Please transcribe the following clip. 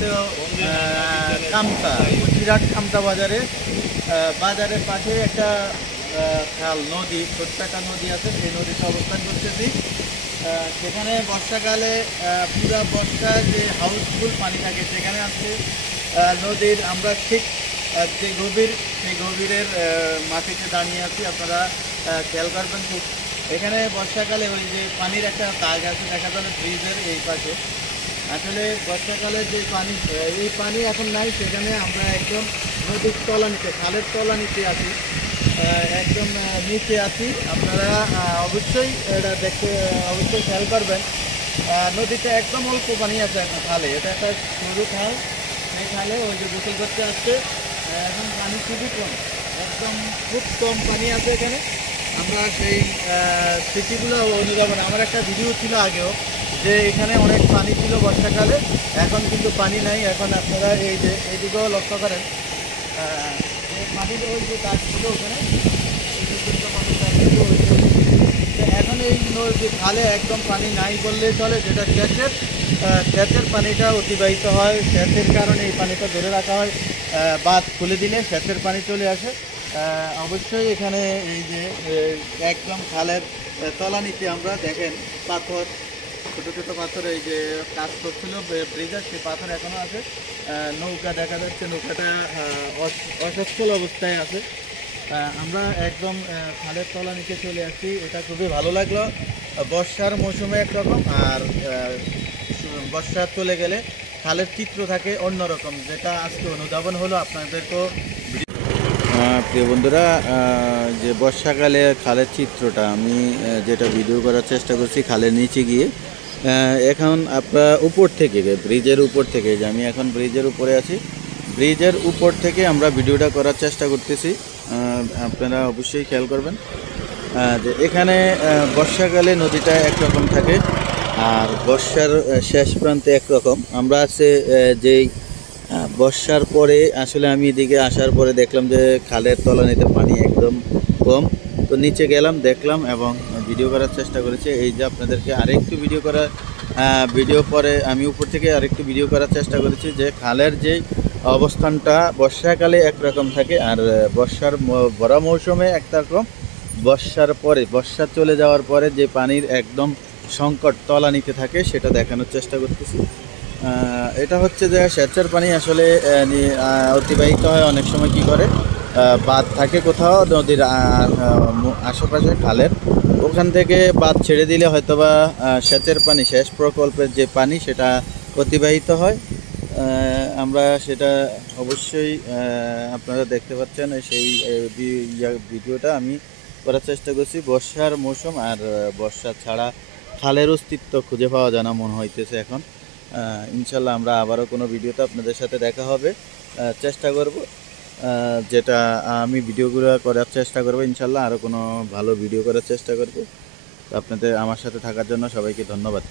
হচ্ছে কামতা, গুজরাট কামতা বাজারের পাশে একটা খাল নদী, ছোট্ট একটা নদী আছে, সেই নদীতে অবস্থান করতেছি। সেখানে বর্ষাকালে পুরা বর্ষায় যে হাউসফুল পানি থাকে সেখানে আছে নদীর আমরা ঠিক যে গভীর, সেই গভীরের মাটিতে দাঁড়িয়ে আছি। আপনারা খেয়াল করবেন খুব, এখানে বর্ষাকালে ওই যে পানির একটা দাগ আছে দেখা যাবে ব্রিজের এই পাশে। আসলে বর্ষাকালে যে পানি, এই পানি এখন নাই, সেখানে আমরা একদম নদীর তলানিতে, খালের তলানিতে আছি, একদম নিচে আছি। আপনারা অবশ্যই এটা দেখতে, অবশ্যই খেয়াল করবেন। নদীতে একদম অল্প পানি আছে এখন খালে, এটা একটা সরু খাল। সেই খালে ওই যে গোসল করতে আসছে, এখন পানি খুবই কম, একদম খুব কম পানি আছে এখানে। আমরা সেই স্মৃতিগুলো অনুধাবন, আমার একটা ভিডিও ছিল আগেও যে এখানে অনেক পানি ছিল বর্ষাকালে, এখন কিন্তু পানি নাই। এখন আপনারা এই যে এইদিকেও লক্ষ্য করেন, পানির ওই যে দাগ ছিল ওখানে, এখন এই নদী খালে একদম পানি নাই বললেই চলে, যেটা সেচের পানিটা অতিবাহিত হয়। সেচের কারণে এই পানিটা ধরে রাখা হয়, বাঁধ খুলে দিলে সেচের পানি চলে আসে। অবশ্যই এখানে এই যে একদম খালের তলানিতে আমরা দেখেন পাথর, ছোটো ছোটো পাথর, এই যে কাজ করছিল ব্রিজের, সেই পাথর এখনও আছে। নৌকা দেখা যাচ্ছে, নৌকাটা অসচ্ছল অবস্থায় আছে। আমরা একদম খালের তলানিতে চলে আসছি, এটা খুবই ভালো লাগলো। বর্ষার মৌসুমে একরকম, আর বর্ষা চলে গেলে খালের চিত্র থাকে অন্যরকম, যেটা আজকে অনুধাবন হলো আপনাদেরকেও। প্রিয় বন্ধুরা, যে বর্ষাকালে খালের চিত্রটা আমি যেটা ভিডিও করার চেষ্টা করছি খালের নিচে গিয়ে, এখন আপনার উপর থেকে, ব্রিজের উপর থেকে, যে আমি এখন ব্রিজের উপরে আছি, ব্রিজের উপর থেকে আমরা ভিডিওটা করার চেষ্টা করতেছি। আপনারা অবশ্যই খেয়াল করবেন যে এখানে বর্ষাকালে নদীটা একরকম থাকে, আর বর্ষার শেষ প্রান্তে একরকম। আমরা আছে যেই বর্ষার পরে আসলে আমি এদিকে আসার পরে দেখলাম যে খালের তলানিতে পানি একদম কম। তো নিচে গেলাম, দেখলাম এবং ভিডিও করার চেষ্টা করেছি। এই যে আপনাদেরকে আরেকটু ভিডিও পরে আমি উপর থেকে আরেকটু ভিডিও করার চেষ্টা করেছি যে খালের যে অবস্থানটা বর্ষাকালে একরকম থাকে, আর বর্ষার ভরা মৌসুমে একরকম, বর্ষার পরে, বর্ষা চলে যাওয়ার পরে যে পানির একদম সংকট তলানিতে থাকে সেটা দেখানোর চেষ্টা করতেছি। এটা হচ্ছে যে সেচের পানি আসলে অতিবাহিত হয় অনেক সময় কি করে, বাঁধ থাকে কোথাও নদীর আশেপাশে খালের, ওখান থেকে বাঁধ ছেড়ে দিলে হয়তোবা সেচের পানি, সেচ প্রকল্পের যে পানি সেটা অতিবাহিত হয়। আমরা সেটা অবশ্যই আপনারা দেখতে পাচ্ছেন, সেই ভিডিওটা আমি করার চেষ্টা করছি। বর্ষার মৌসুম আর বর্ষা ছাড়া খালের অস্তিত্ব খুঁজে পাওয়া যায় না মনে হইতেছে এখন। ইনশাল্লাহ আমরা আবারও কোনো ভিডিওতে আপনাদের সাথে দেখা হবে, চেষ্টা করব, যেটা আমি ভিডিওগুলো করার চেষ্টা করব। ইনশাল্লাহ আরও কোনো ভালো ভিডিও করার চেষ্টা করব। আপনাদের আমার সাথে থাকার জন্য সবাইকে ধন্যবাদ।